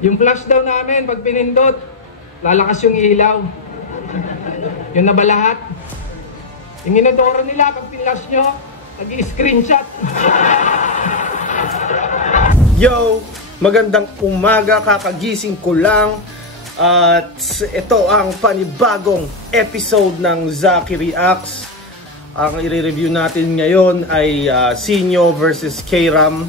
Yung flash daw namin, pag pinindot, lalakas yung ilaw. Yun na ba lahat? Yung inodoro nila, pag pinlash nyo, nag-i-screenshot. Yo! Magandang umaga, kakagising ko lang. At ito ang panibagong episode ng Zaki Reacts. Ang i-review natin ngayon ay Sinyo versus K-Ram.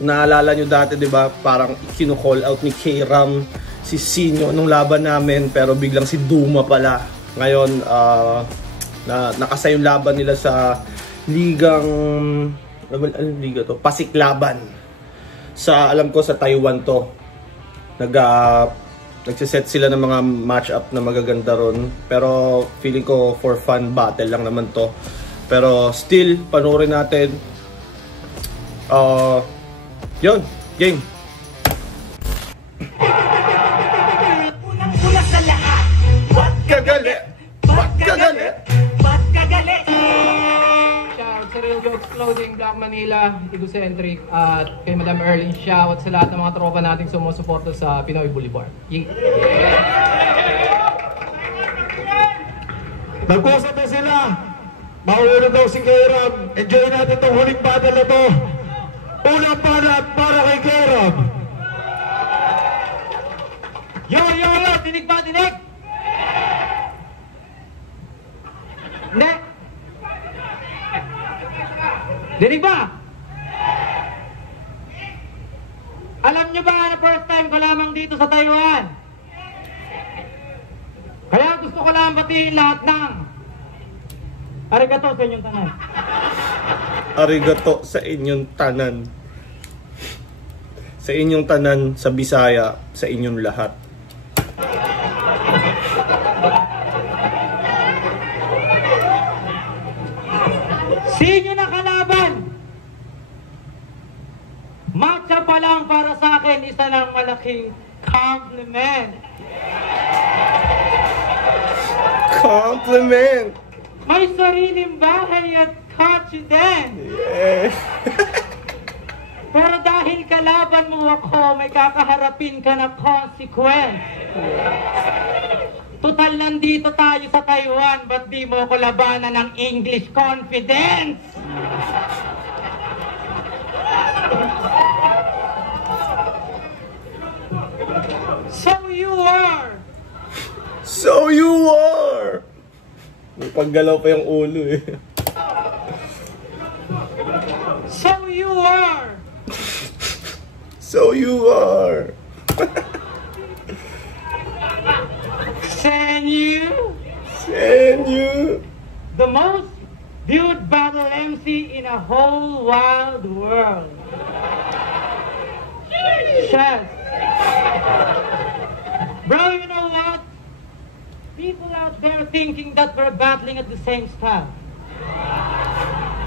Naalala nyo dati, di ba? Parang kinu-call out ni K-Ram si Sinyo nung laban namin, pero biglang si Duma pala. Ngayon, nakasa yung laban nila sa ligang, anong liga to? Pasiklaban. Alam ko sa Taiwan to. Nagsiset sila ng mga match-up na magaganda ron. Pero feeling ko for fun battle lang naman to. Pero still, panoorin natin. Yun, game. Unang-una sa lahat, ba't kagalit? Ba't kagalit? Ba't kagalit? Shout sa Real Jokes Clothing, Black Manila, Egocentric, at kay Madam Erlyn. Shout sa lahat ng mga tropa nating sumusuporta sa Pinoy Boulevard. Nag-usap na sila. Mauuna daw si K-Ram. Enjoy natin itong huling battle na to. Unang panat para kay K-Ram. Yo! Dinig ba? Dinig? Ne? Dinig ba? Alam nyo ba na first time ko lamang dito sa Taiwan? Kaya gusto ko lang batiin lahat ng arigato sa inyong tanan. Arigato sa inyong tanan. Sa inyong tanan, sa Bisaya, sa inyong lahat. Sinyo na kalaban! Matcha pa lang para sa akin, isa ng malaking compliment. Compliment! May sariling bahay at kotse din. Yeah. Pero dahil kalaban mo ako, may kakaharapin ka na consequence. Total, nandito tayo sa Taiwan, ba't di mo ko labanan ng English confidence? So you are! So you are! May paggalaw pa yung ulo eh. So you are! So you are! Senyu! Senyu! The most viewed battle MC in a whole wild world. Yes. Bro, you know what? People out there thinking that we're battling at the same style.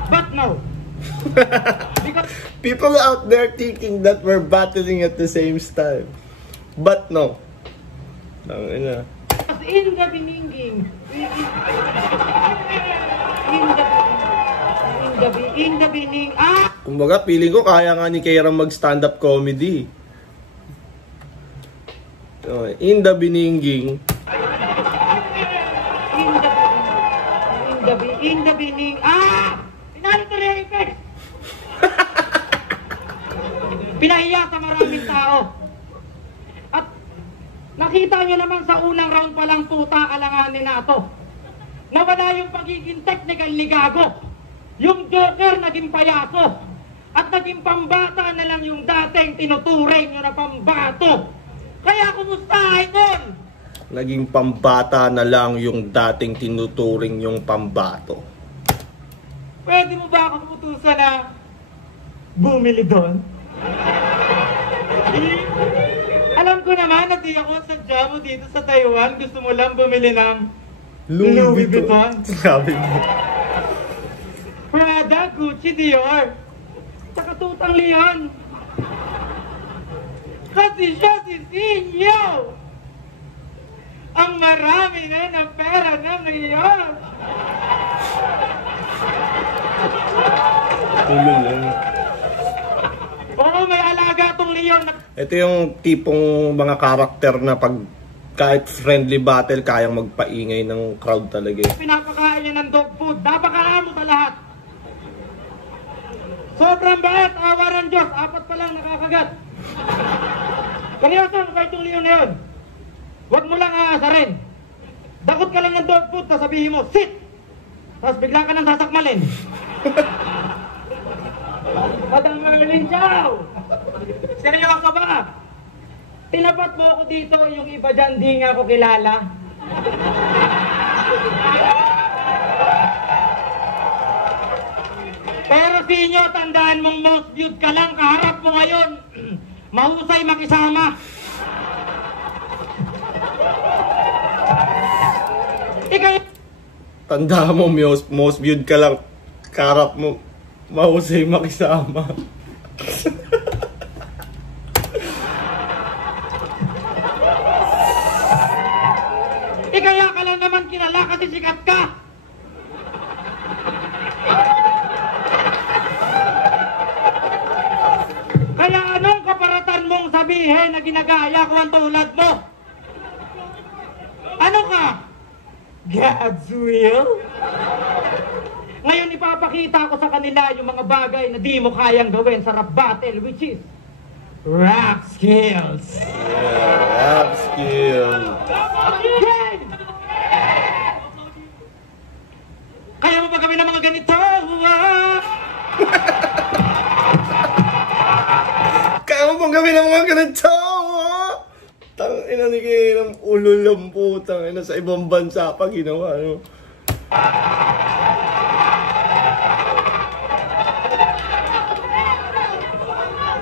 But no. Because people out there thinking that we're battling at the same style. But no. in the beginning, kumbaga, feeling ko kaya nga ni K-Ram mag-stand-up comedy. In the beginning. Pinali to rin, pinahiya sa maraming tao. At nakita nyo naman sa unang round pa lang puta alanganin na ito. Nawala yung pagiging technical ni Gago. Yung Joker naging payaso. At naging pambata na lang yung dating tinuturing nyo na pambato. Kaya kumustahin nun? Naging pambata na lang yung dating tinuturing yung pambato. Pwede mo ba akong utusan na bumili doon? Alam ko naman na di ako sadya mo dito sa Taiwan. Gusto mo lang bumili ng Louis Vuitton. Sabi mo. Prada, Gucci, Dior. Tsaka Tutang Leon. Kasi siya si Sinyo. Ang marami na ng pera na ngayon. Oo, may alaga talaga itong Leon. Ito yung tipong mga karakter na pag kahit friendly battle, kayang magpaingay ng crowd talaga. Pinapakain niya ng dog food. Napakaamo sa lahat. Sobrang bait. Awa ng Diyos. 4 pa lang nakakagat. Seryoso, mabait yung Leon na yun. Huwag mo lang aasarin. Dakot ka lang ng dog food, sasabihin mo, sit! Tapos bigla ka nang sasakmalin. Madam Merlin, ciao! Seryoso ba? Tinapat mo ako dito, yung iba dyan, di nga ako kilala. Pero sinyo, tandaan mong most viewed ka lang, kaharap mo ngayon. Mahusay makisama. Ikaw... Tandaan mo, most viewed ka lang, kaharap mo, mahusay makisama. Kaya ka lang naman kilala kasi sikat ka. Kaya anong kaparatan mong sabihin na ginagaya ko ang tulad mo? Ano ka? God's will? Ngayon ipapakita ko sa kanila yung mga bagay na di mo kayang gawin sa rap battle, which is rap skills. Yeah, rap skills. Game! Kaya mo ba kami ng mga ganito? Kaya mo bang gawin ng mga ganito? Tangina ni Kaya ng ulo lampu, tangina sa ibang bansa pa ginawa, no?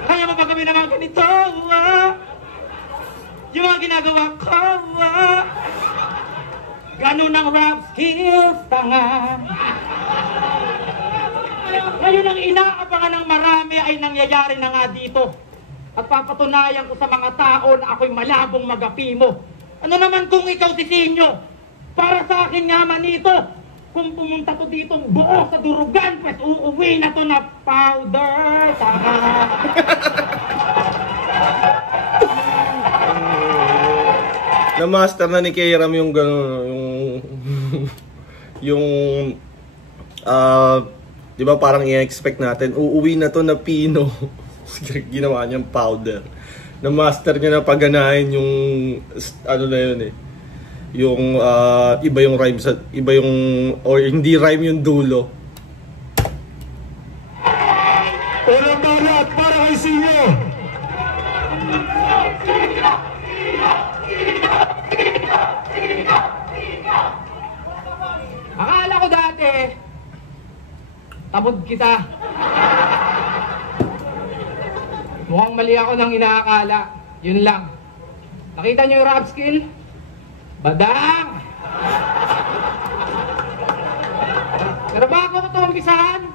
Kaya mo ba kami ng mga ganito? Yung mga ginagawa ko, ganun ang rap skills, tanga. Ngayon ang inaabangan ng marami ay nangyayari na nga dito. At papatunayan ko sa mga tao na ako'y malabong magapi mo. Ano naman kung ikaw si Sinyo? Para sa akin nga man ito. Kung pumunta to dito buo sa durugan, pues uuwi na to na powder, tanga. Na-master na ni Kairam yung gano'n, yung di ba parang i-expect natin, uuwi na to na Pino. Ginawa niyang powder. Na-master niya na paganahin yung, ano na yun eh, yung iba yung rhyme sa, iba yung, or hindi rhyme yung dulo. Unang balat para kay Sinyo. Akala ko dati, tamod kita. Mukhang mali ako ng inaakala. Yun lang. Nakita niyo yung rap skill? Badang! Pero bago ko ito umpisahan,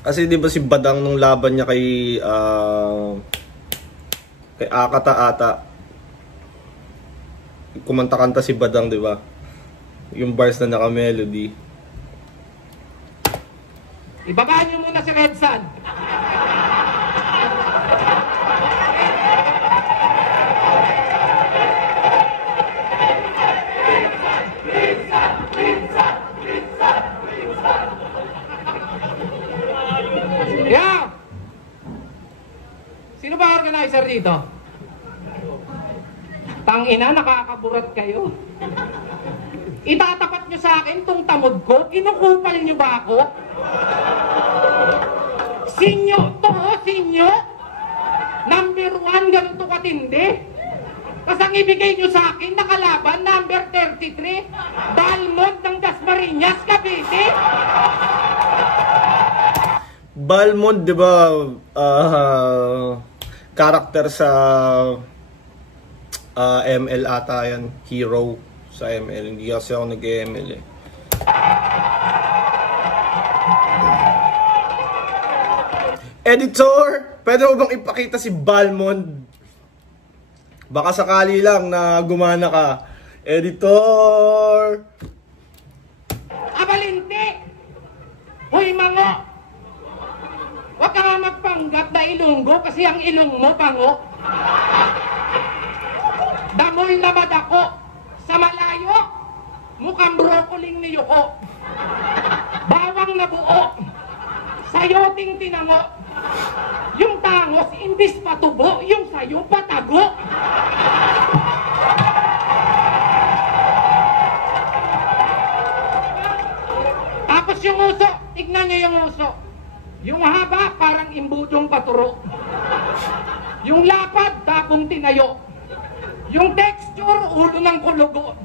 Kasi di ba si Badang nung laban niya kay Akata ata, kumanta-kanta si Badang, di ba? Yung bars na naka-melody. ibaba niyo muna si Red Sun. Yeah! Sino ba organizer dito? Tangina, nakakaburat kayo. Itatapat nyo sa akin tong tamod ko? Kinukupal nyo ba ako? Sinyo to, sinyo? Number 1, ganito katindi. Tapos ang ibigay nyo sa akin, nakalaban, number 33, Balmond ng Dasmariñas, Cavite. Balmond, di ba, karakter sa ML ata yan, hero sa ML. Hindi kasi ako nag-ML eh. Editor, pwede mo bang ipakita si Balmond? Baka sakali lang na gumana ka. Editor! Abalinti! Hoy, mango! Huwag ka nga tumanggap na ilunggo kasi ang ilong mo bango. Damol na madako sa malayo, mukhang brokoling ni Yuko. Bawang na buo, sayoting tinango. Yung tangos, imbis patubo, yung sayo patago. Tapos yung uso, tignan nyo yung uso. Yung haba, parang imbutong paturo. Yung lapad, tapong tinayo. Yung texture, ulo ng kulugo.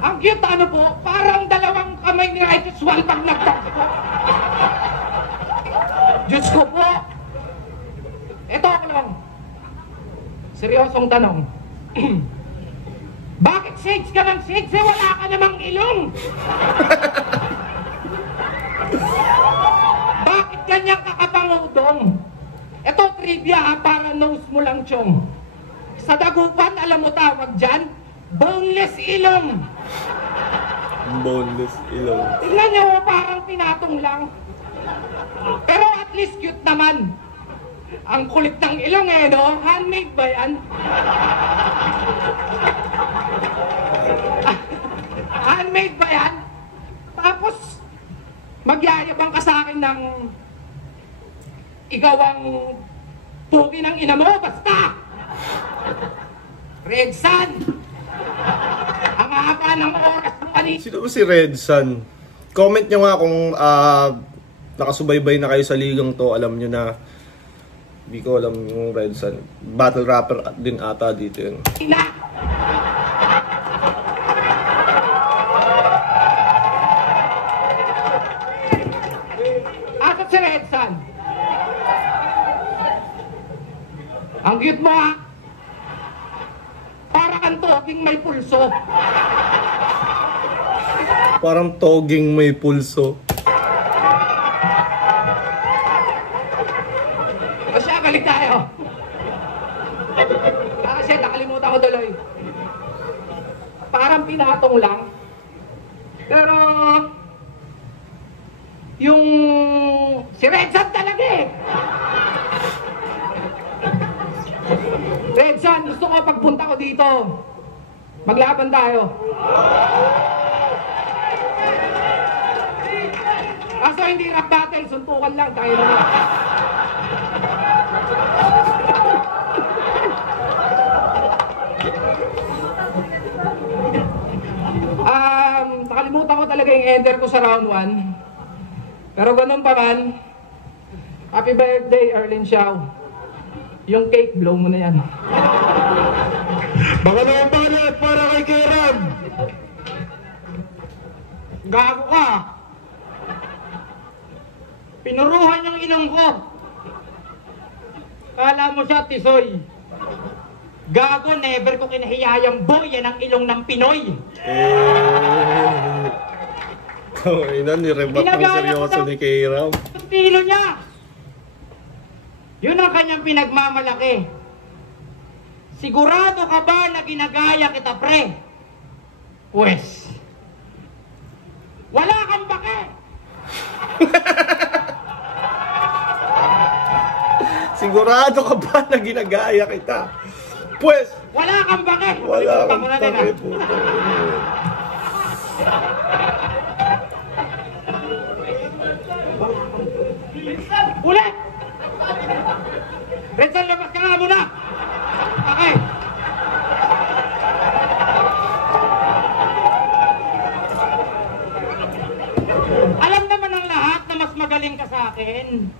Ang cute, ano po, parang dalawang kamay ni Righteous One pag nagtakbo. Diyos ko po. Ito ako lang. Seryosong tanong. Bakit shades ka ng shades? Eh, wala ka namang ilong. Bakit ganyan kakapangudong? Ito trivia ha, para nose mo lang chong. Sa dagupan, alam mo tawag dyan? Boneless ilong. Boneless ilong. Tingnan nyo, parang pinatong lang. Pero at least cute naman. Ang kulit ng ilong eh, no? Handmade ba yan? Handmade ba yan? Tapos, magyayabang ka sa akin ng ikaw ang pugi ng ina mo, basta! Red Sun! Ang haba ng oras mo kanina. Sino si Red Sun? Comment nyo nga kung nakasubaybay na kayo sa ligang to. Alam nyo na, hindi ko alam yung Red Sun. Battle rapper din ata dito yun. Ako si Red Sun. Ang cute mo ha. Para kang toging may pulso. Parang toging may pulso. O siya, balik tayo. Kasi nakalimutan ko tuloy. Parang pinatong lang. Pero yung si Red Sun talaga eh. Red Sun, gusto ko pagpunta ko dito, maglaban tayo. Kaso hindi rap battle, suntukan lang tayo naman. Nakalimutan ko talaga yung ender ko sa round 1. Pero ganun pa man, happy birthday, Erlyn Xiao. Yung cake, blow mo na yan. Baka naman balat para kay Kairam. Gago ka. Pinuruhan yung inong ko. Kala mo siya, Tisoy. Gago, never ko kinahiyayang boy. Yan ang ilong ng Pinoy. Ina, nirebat ng seryoso ni Kairam. Pilo niya. Yun ang kanyang pinagmamalaki. Sigurado ka ba na ginagaya kita, pre? Pues, wala kang bake. Sigurado ka ba na ginagaya kita? Pues, Wala kang bake. wala kang Mo na din, takip. Ulit! Red Sun, labas ka nga muna! Okay. Alam naman ng lahat na mas magaling ka sa akin.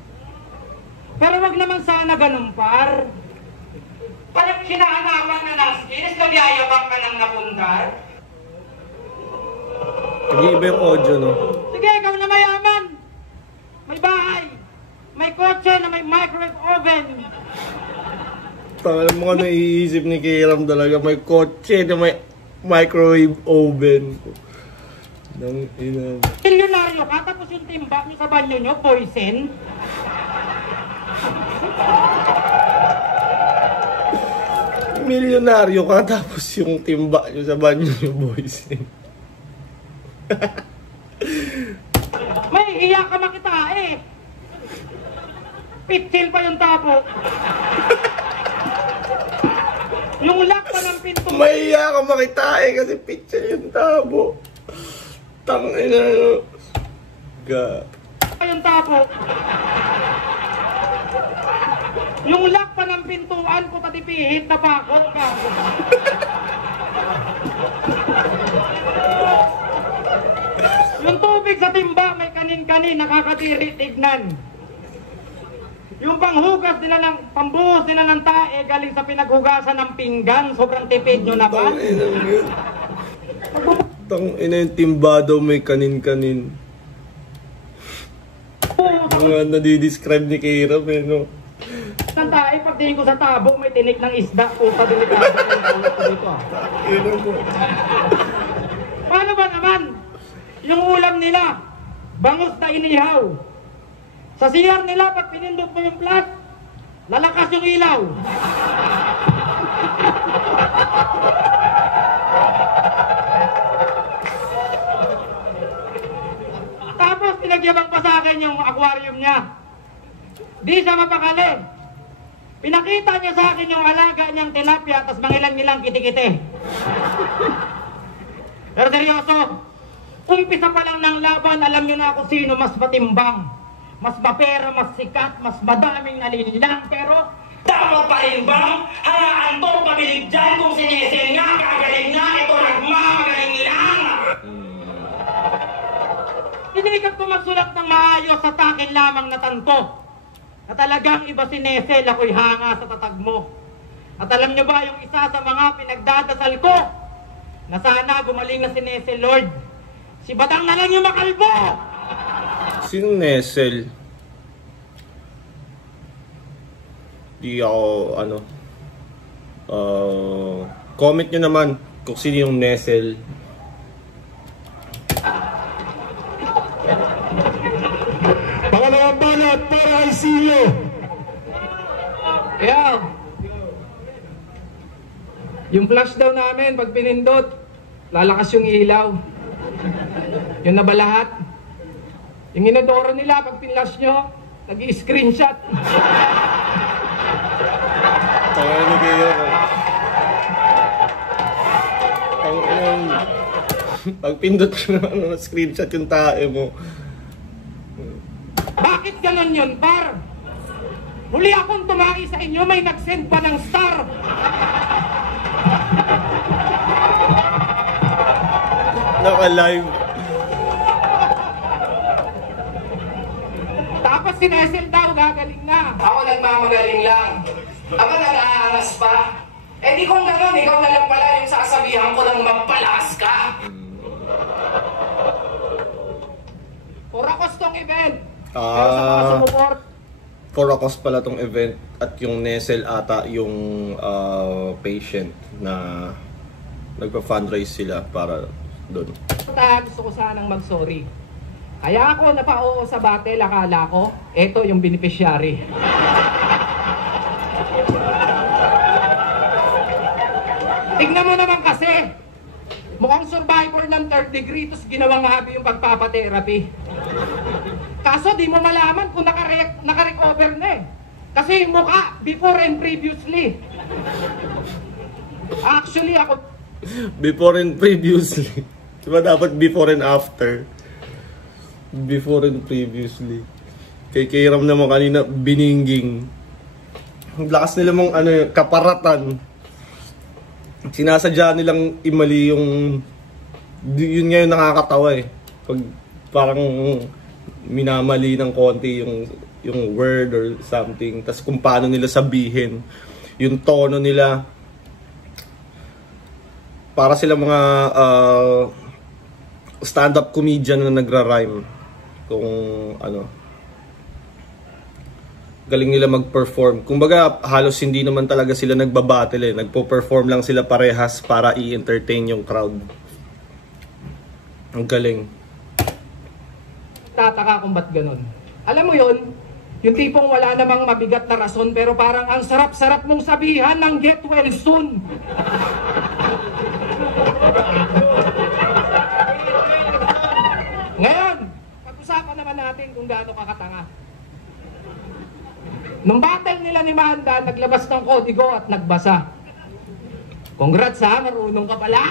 Pero wag naman sana ganun, par. Parang kinahanawan na naskis, nagyayabang ka ng napundar. Nag-iiba yung audio, no? Sige, ikaw na mayaman. May bahay. May kotse na may microwave oven. Alam mo ka naiisip ni Kairam talaga, may kotse na may microwave oven. Nang ina. Milyonaryo ka, tapos yung timba nyo sa banyo nyo, poison. Milyonaryo ka, tapos yung timba nyo sa banyo nyo, boys. May iya ka makita eh. Pitsil pa yung tabo. Yung lock pa ng pinto. Mahiya ka makitae kasi pitsil yung tabo. Tangina. Yung tabo. Yung lock pa ng pintuan ko pati pihit na pa ako. Yung tubig sa timba may kanin-kanin nakakadiri tignan. Yung panghugas nila ng pambuhos nila ng tae galing sa pinaghugasan ng pinggan. Sobrang tipid nyo naman. Tangina yung timba daw may kanin-kanin. Mga nadidescribe ni Kira, no? Sa tae, pagtingin ko sa tabo, may tinik ng isda. Puta, delikado yung ulo ko dito ah. Paano ba naman? Yung ulam nila, bangus na inihaw. Sa CR nila, pag pinindot mo yung flash, lalakas yung ilaw. Tapos, pinagyabang pa sa akin yung aquarium niya. Di siya mapakali. Pinakita niya sa akin yung alaga niyang tilapia, tapos mangilang-ilang kiti-kiti. Pero seryoso, umpisa pa lang ng laban, alam niyo na kung sino mas matimbang, mas mapera, mas sikat, mas madaming nalinlang, pero tama pa rin bang? Hayaan to, pabilig dyan kung sinising nga, kagaling na, ito nagmamagaling lang! Tinigan ko magsulat ng maayos sa takin lamang na tanto, na talagang iba si Nesel, ako'y hanga sa tatag mo. At alam niyo ba yung isa sa mga pinagdadasal ko, na sana gumaling na si Nesel, Lord, si Batang na lang yung makalbo! Sinong Nesel? Di ako, comment nyo naman kung sino yung Nesel. Pangalawang banat para kay Silio. Yeah. Yung flash daw namin, pag pinindot, lalakas yung ilaw. Yun na ba lahat? Yung inodoro nila, pag pinlash nyo, nag-i-screenshot. Tangina kayo. Pag pindot mo, screenshot yung tae mo. Bakit ganon yun, par? Huli akong tumaki sa inyo, may nag-send pa ng star. Naka-live. Tapos si Nesel daw, gagaling na. Ako nagmamagaling lang. Aba nag-aangas pa. Eh di kung gano'n, ikaw na lang pala yung sasabihan ko ng magpalakas ka. Pura kostong event. Pero sa mga sumuport, Foracos pala tong event at yung Nesel ata yung patient na nagpa-fundraise sila para doon. gusto ko sanang mag-sorry. Kaya ako napao sa battle, akala ko, eto yung beneficiary. Tignan mo naman kasi, mukhang survivor ng 3rd degree, tapos ginawang habi yung pagpapatherapy. Kaso di mo malaman kung naka-recover na eh. Kasi mukha, before and previously. Actually, ako... Before and previously. Diba dapat before and after? Before and previously. Kay Kiram naman kanina, biningging. Ang lakas nila mong kaparatan. Sinasadya nilang imali yung... Yun nga yung nakakatawa eh. Pag parang minamali ng konti yung word or something. Tas kung paano nila sabihin. Yung tono nila. Para sila mga stand-up comedian na nagra-rhyme. Kung galing nila mag-perform. Kumbaga, halos hindi naman talaga sila nagbabattle eh. Nagpo-perform lang sila parehas para i-entertain yung crowd. Ang galing. Tataka kung ba't ganun. Alam mo yun, yung tipong wala namang mabigat na rason pero parang ang sarap-sarap mong sabihan ng get well soon. Ngayon, pag-usapan naman natin kung gaano kakatanga. Nung battle nila ni Manda, naglabas ng kodigo at nagbasa. Congrats ha, marunong ka pala.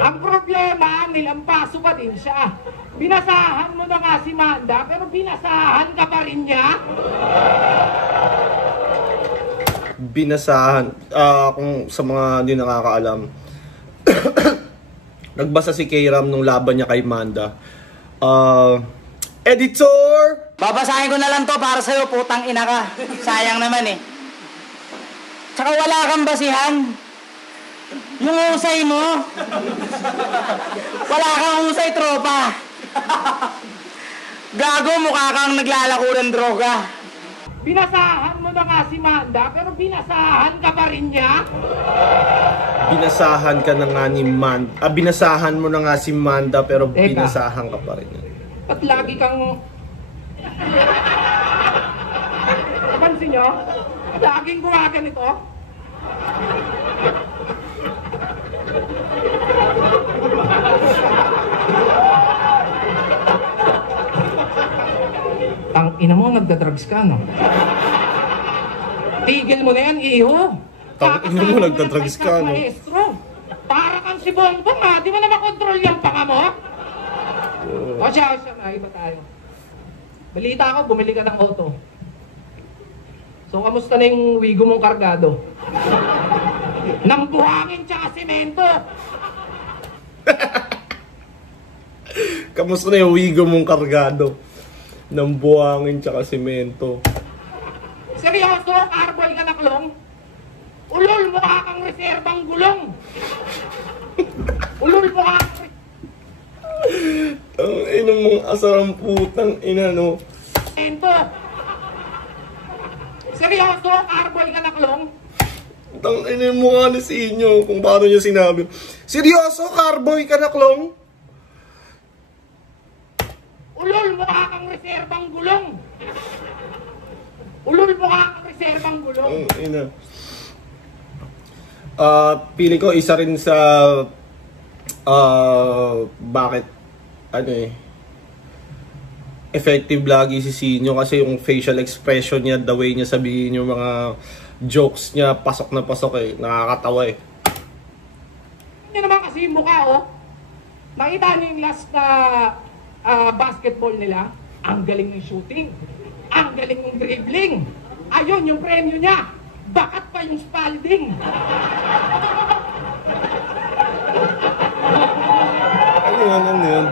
Ang problema, nilampaso pa din siya. Binasahan mo na nga si Manda, pero binasahan ka pa rin niya. Binasahan. Kung sa mga hindi nakakaalam, nagbasa si K-Ram nung laban niya kay Manda. Editor! Babasahin ko na lang to para sa'yo, putang ina ka. Sayang naman eh. Tsaka wala kang basihan. Yung usay mo. Wala kang usay, tropa. Gago, mukha kang naglalako ng droga. Binasahan mo na nga si Manda, pero binasahan ka pa rin niya. Binasahan ka na nga ni Manda. Binasahan mo na nga si Manda, pero Teka. binasahan ka pa rin. At lagi kang... Pansin nyo? Laging gumaganito. Ang ina mo, nagdadrugs ka, no? Tigil mo na yan, iho. Tang ina mo, nagdadrugs ka, no? Maestro, para kang si Bongbong, ha? Di mo na makontrol yung panga mo? O siya, iba tayo. Balita ko, bumili ka ng auto. So, kamusta na yung wigo mong kargado? Nang buhangin tsaka semento. Kamusta na yung wigo mong kargado? Ng buhangin tsaka semento. Seryoso, carboy ka naklong? Ulol mo ka kang reserbang gulong. Ulol mo ka kang Ang ina mong asarang putang ina, no? semento. Seryoso, carboy ka naklong? Tang ina mo nga ni Sinyo kung paano niya sinabi. Seryoso, carboy ka na, Klong? Ulol mo ka kang reserbang gulong. Ulol mo ka kang reserbang gulong. Ang ina. Pili ko isa rin sa bakit effective lagi si Sinyo kasi yung facial expression niya, the way niya sabihin yung mga jokes niya, pasok na pasok eh, nakakatawa eh. Hindi naman kasi yung mukha, oh. Nakita niyo yung last na basketball nila? Ang galing ng shooting. Ang galing ng dribbling. Ayun, yung premyo niya. Bakat pa yung Spalding. Ano yun?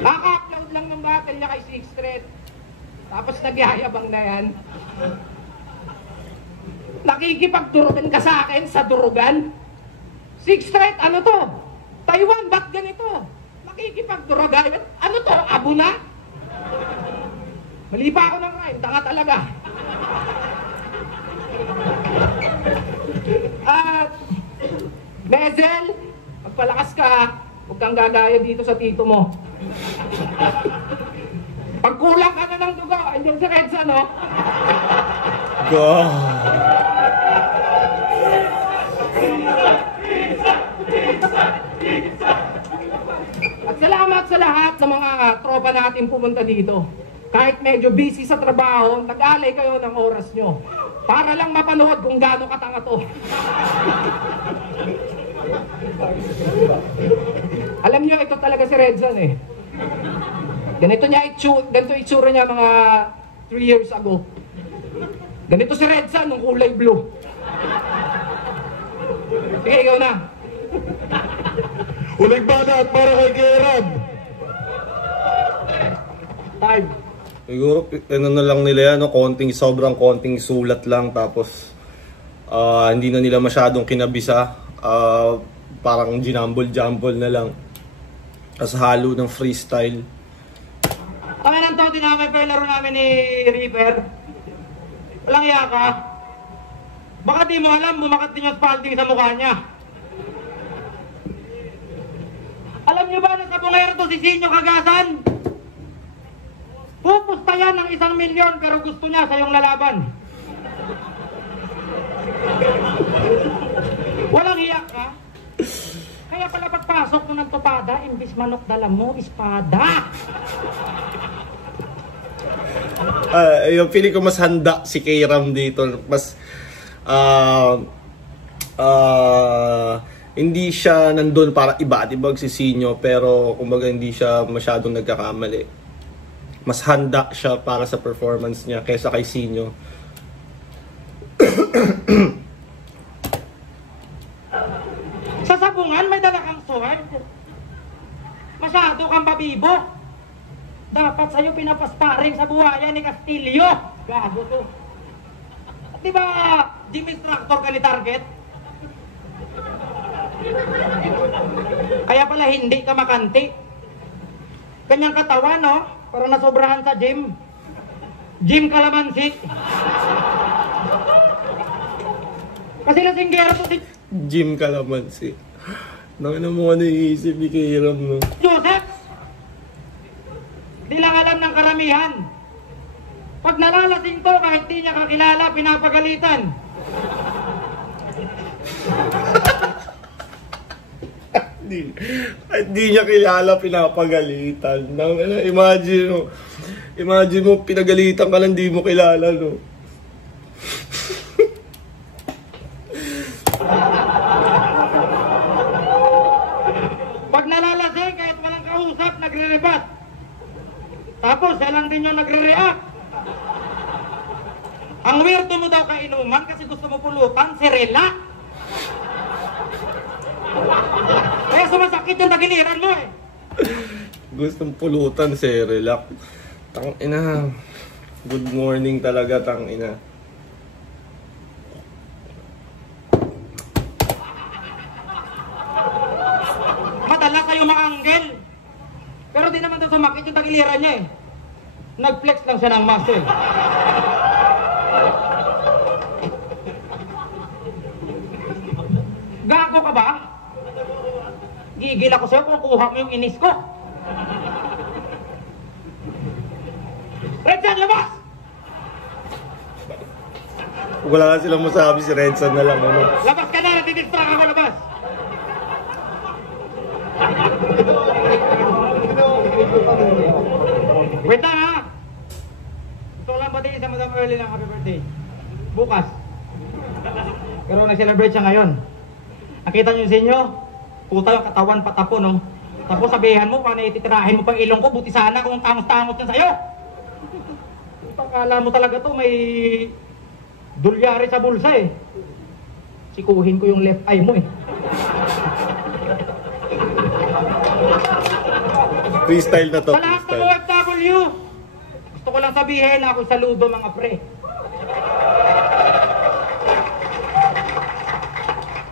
Kaka-upload lang ng battle niya kay Sixth Street. Tapos nagyayabang na yan. Nakikipagdurugan ka sa akin sa durugan? Sixth Street, ano to? Taiwan, ba't ganito? Nakikipagdurugan? Ano to? Abo na? Mali pa ako ng rhyme, tanga talaga. At Bezel, magpalakas ka. Huwag kang gagaya dito sa tito mo. Pag kulang ka na ng dugo, andyan si Redsa, no? God. At salamat sa lahat ng mga tropa natin pumunta dito. Kahit medyo busy sa trabaho, nag-alay kayo ng oras nyo. Para lang mapanood kung gaano katanga to. Alam nyo, ito talaga si Redzan eh. Ganito itsura niya mga 3 years ago. Ganito si Redzan nung kulay blue. Sige, ikaw na. Huling banat para kay K-Ram. Time. Siguro, ano na lang nila yan, no? Sobrang konting sulat lang, tapos hindi na nila masyadong kinabisa. Parang ginambol-jambol na lang. As halo ng freestyle. Kami nang to, dinamay pa yung laro namin ni Reaper. Walang iya ka. Baka di mo alam, bumakat din yung spalding sa mukha niya. Alam niyo ba na sa bungero to si Sinyo Cagasan? Pupusta yan ng 1 milyon pero gusto niya sa yung lalaban. Walang hiya ka? Kaya pala pagpasok mo ng tupada, imbis manok dala mo, espada. Yung feeling ko mas handa si K-Ram dito. Mas hindi siya nandun para iba at ibag si Sinyo, pero kumbaga hindi siya masyadong nagkakamali. Mas handa siya para sa performance niya kaysa kay Sinyo. Sa sabungan, may dala kang sword. Masyado kang pabibo. Dapat sa'yo pinapasparing sa buhayan ni Castillo. Gago to. Di ba, gym instructor ka ni Target? Kaya pala hindi ka makanti. Kanyang katawan, no? Para nasobrahan sa gym. Gym kalamansi. Kasi lasinggero to si Jim Calamansi. Nakina mo ano iisip ni K-Ram, no? Joseph. Di lang alam ng karamihan. Pag nalalasing to, kahit di niya kakilala, pinapagalitan. Hindi niya kilala, pinapagalitan. Imagine mo, pinagalitan ka lang, di mo kilala, no? Pag nalalasing, kahit walang kausap, nagre-rebat. Tapos, siya lang din yung nagre-react. Ang weirdo mo daw kainuman kasi gusto mo pulutan, sirela. Kaya sumasakit yung tagiliran mo eh. Gustong pulutan, relax. Tang ina. Good morning talaga, tang ina. Madala kayo maanggel. Pero di naman daw sumakit yung tagiliran niya eh. Nag-flex lang siya ng muscle. Gago ka ba? Gigil ako sa'yo kung kuha mo yung inis ko. Redsan, labas! Wala na silang masabi, si Redsan na lang, ano? Labas ka na, natidistract ako, labas! Wait lang ha! Gusto ko lang batiin sa Madam Early lang, happy birthday. Bukas. Pero nag-celebrate siya ngayon. Nakita niyo sa inyo? Puta yung katawan patapo, no? Tapos sabihan mo, paano ititirahin mo pang ilong ko? Buti sana kung tangos-tangos na sa'yo. Akala mo talaga to may dulyari sa bulsa eh. Sikuhin ko yung left eye mo eh. Freestyle na to, Sa lahat ng freestyle. OFW, gusto ko lang sabihin na ako saludo mga pre.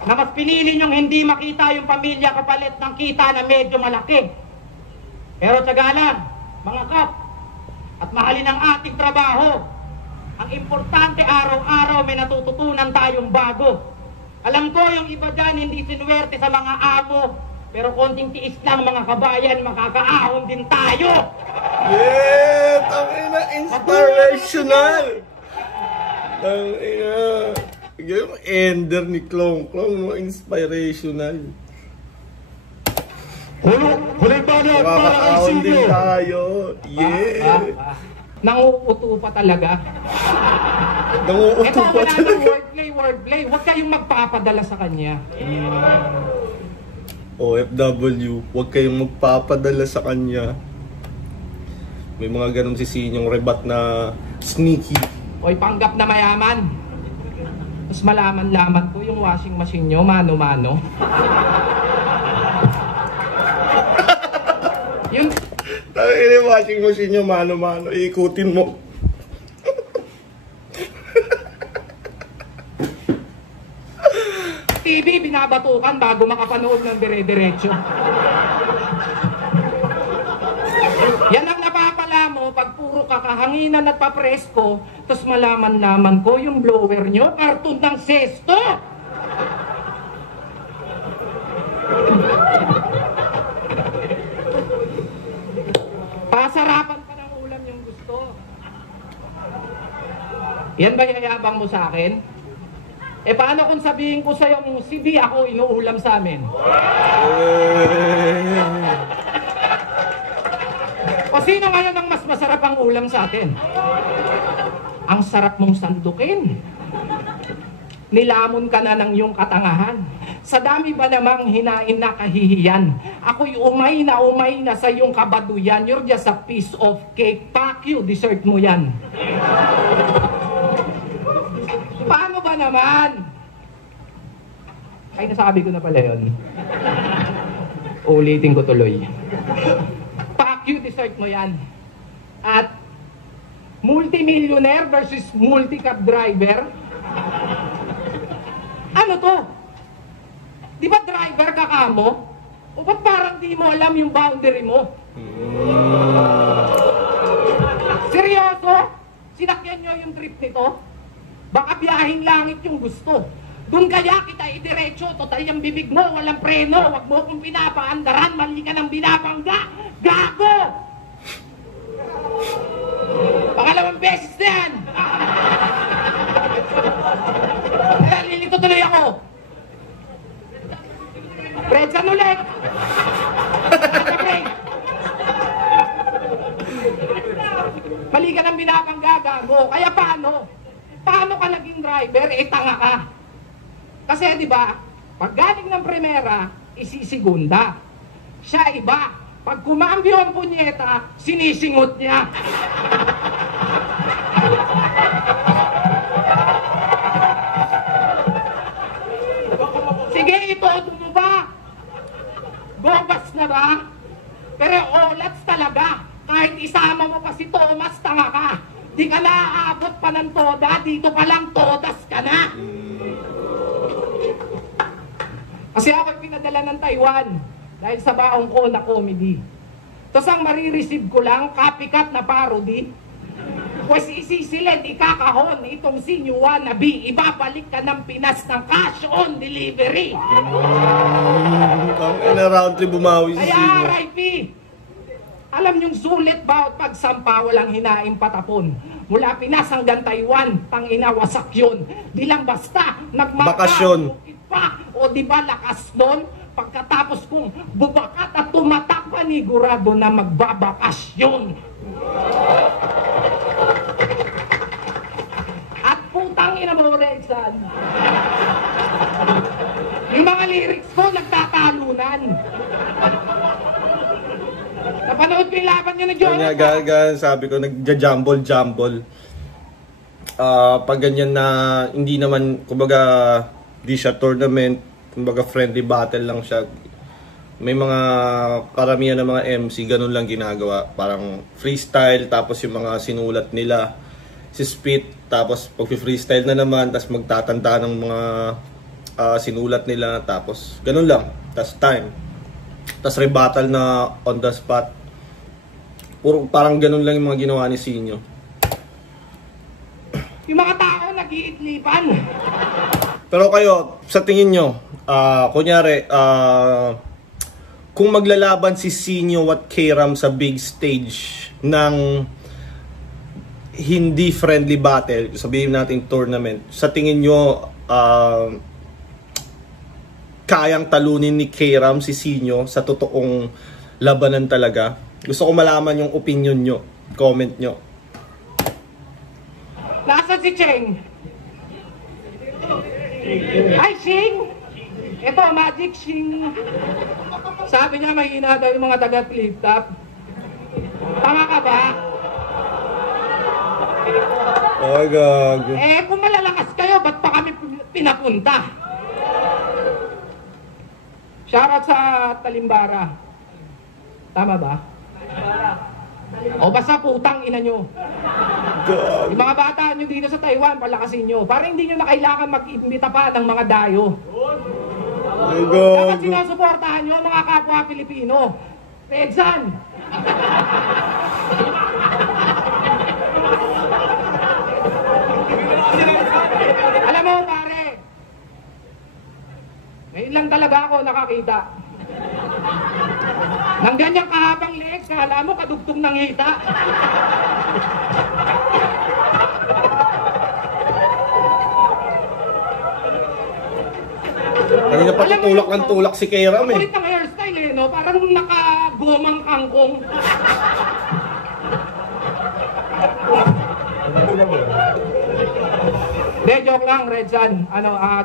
Na mas pinili niyong hindi makita yung pamilya kapalit ng kita na medyo malaki. Pero tsaga lang, mga kap, at mahalin ang ating trabaho. Ang importante, araw-araw may natututunan tayong bago. Alam ko yung iba dyan hindi sinuwerte sa mga amo, pero konting tiis lang mga kabayan, makakaahon din tayo. Yeah! Tangina, inspirational! Tangina. Yung ender ni Klong Klong, no? Inspirational. Huling banat para kay Makakaahon din Sinyo. tayo. Yeah! Nanguuto pa talaga. Nanguuto Ito, pa wala nang talaga. wordplay. Huwag kayong magpapadala sa kanya. OFW, huwag kayong magpapadala sa kanya. May mga ganun si Sinyong rebat na sneaky. Oy, panggap na mayaman. Tapos malaman-laman ko yung washing machine nyo, mano-mano. Yung Tangina yung washing machine nyo, mano-mano. Iikutin mo. TV, binabatukan bago makapanood ng dire-diretso. Yan ang napapala mo pag puro kakahanginan at papresko, tapos malaman-laman ko yung blower nyo, karton ng sesto! Pasarapan pa ng ulam yung gusto. Yan ba yayabang mo sa akin? Eh paano kung sabihin ko sa'yo si B ako inuulam sa amin? O sino ngayon ang mas masarap ang ulam sa atin? Ang sarap mong sandukin. Nilamon ka na ng iyong katangahan. Sa dami ba namang hinain na kahihiyan? Ako'y umay na sa iyong kabaduyan. You're just a piece of cake. Fuck you, dessert mo yan. Paano ba naman? Ay, nasabi ko na pala yun. Ulitin ko tuloy. Fuck you, dessert mo yan. At multimillionaire versus multi-cab driver. Ano to? Di ba driver ka kamo? O ba't parang di mo alam yung boundary mo? Seryoso? Sinakyan nyo yung trip nito? Baka biyahing langit yung gusto. Doon kaya kita idiretso, total yung bibig mo, walang preno, wag mo kong pinapaandaran, mali ka ng binabangga. Gago! Pangalawang beses na yan! Nalilito tuloy ako. Fredsan ulit! Mali ka ng binabangga, gago. Kaya paano? Paano ka naging driver? Eh, tanga ka. Kasi, di ba, pag galing ng primera, isisigunda. Siya iba. Pag kumambyo ang punyeta, sinisingot niya. Sige, itodo mo ba? Gobas na ba? Pero olats talaga. Kahit isama mo pa si Thomas, tanga ka. Di ka naaabot pa ng toda, dito pa lang todas ka na. Kasi ako'y pinadala ng Taiwan dahil sa baong ko na comedy. Tapos ang marireceive ko lang, copycat na parody. Pues isisilid, ikakahon itong sinyo wannabe, ibabalik ka ng Pinas ng cash on delivery. Ang round trip bumawi si Kaya Sinyo. RIP, alam niyong sulit bawat pagsampa, walang hinaing patapon. Mula Pinas hanggang Taiwan, tangina wasak yun. Di lang basta, Bakasyon. pa, o di ba lakas nun? Pagkatapos kong bubakat at tumatak, panigurado na magbabakasyon. At putang ina mo, Rexan. Yung mga lyrics ko, nagtatalunan. Napanood ko yung laban niya ng Jonathan. Kanya, sabi ko, nagja-jumble. Pag ganyan na, hindi naman, kumbaga, di siya tournament, kumbaga friendly battle lang siya. May mga karamihan ng mga MC, ganun lang ginagawa. Parang freestyle, tapos yung mga sinulat nila, si spit, tapos pag freestyle na naman, tapos magtatanda ng mga sinulat nila, tapos ganun lang, tapos time. Tapos rebuttal na on the spot. Puro, parang ganun lang yung mga ginawa ni Sinyo. Yung mga tao nag-iitlipan. Pero kayo, sa tingin nyo, kunyari, kung maglalaban si Sinyo at K-Ram sa big stage ng hindi friendly battle, sabihin natin tournament, sa tingin nyo, kayang talunin ni K-Ram si Sinyo sa totoong labanan talaga? Gusto ko malaman yung opinion nyo, comment nyo. Nasaan si Cheng? Ay, Ching! Ito, Magic Ching. Sabi niya, mahina daw yung mga taga-clip top. Tama ka ba? Ay, gago. Eh, kung malalakas kayo, ba't pa kami pinapunta? Shoutout sa Talimbara. Tama ba? O basta putang ina nyo. Gago. Yung mga bata nyo dito sa Taiwan, palakasin nyo. Para hindi nyo na kailangan mag-imbita pa ng mga dayo. Ay, Dapat gago. sinusuportahan nyo mga kapwa Pilipino. Pedsan! Alam mo pare, ngayon lang talaga ako nakakita ng ganyang kahabang leeg, kala mo kadugtong ng hita. patutulak ng tulak si Kairam eh. Kulit ng hairstyle eh, no? Parang nakagomang kangkong. De, joke lang, Redsan.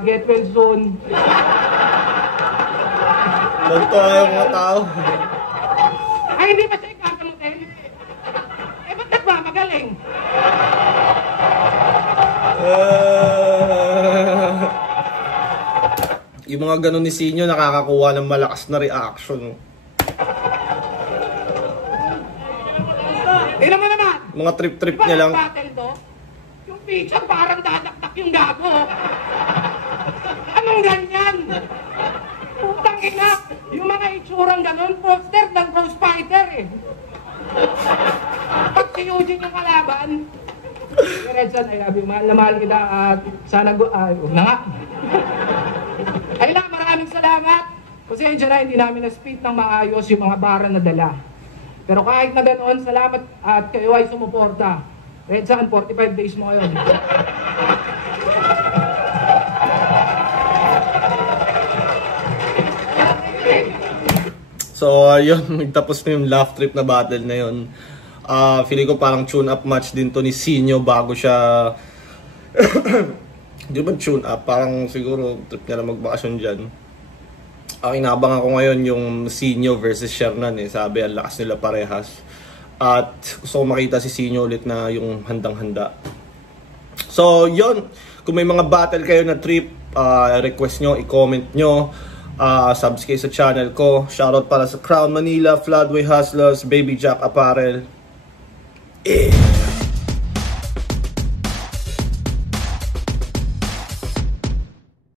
Get well soon. Ganito yung mga tao. Ay, hindi pa siya ikakamutin. Eh, ba't nagmamagaling? Yung mga ganun ni Sinyo nakakakuha ng malakas na reaction. Tignan mo naman! Mga trip-trip niya lang. Battle to? Yung picture parang dadaktak yung gago. Anong ganyan? Putang ina! Yung mga itsurang ganun, poster ng Ghost Fighter eh. Pag si Eugene yung kalaban, Redson, I love you. Mahal na mahal kita at sana huwag na nga. Ay lang, maraming salamat. Pasensya na, hindi namin na-speed ng maayos yung mga bara na dala. Pero kahit na ganoon, salamat at kayo ay sumuporta. Redson, 45 days mo ngayon. So, yun, nagtapos na yung laugh trip na battle na yun. Feeling ko parang tune-up match din to ni Sinyo bago siya... Di ba tune-up? Parang siguro trip niya na magbakasyon dyan. Ang inabang ako ngayon yung Sinyo versus Shernan eh. Sabi, ang lakas nila parehas. At gusto ko makita si Sinyo ulit na yung handang-handa. So, yun. Kung may mga battle kayo na trip, request nyo, i-comment nyo. Subscribe sa channel ko. Shoutout para sa Crown Manila, Floodway Hustlers, Baby Jack Apparel.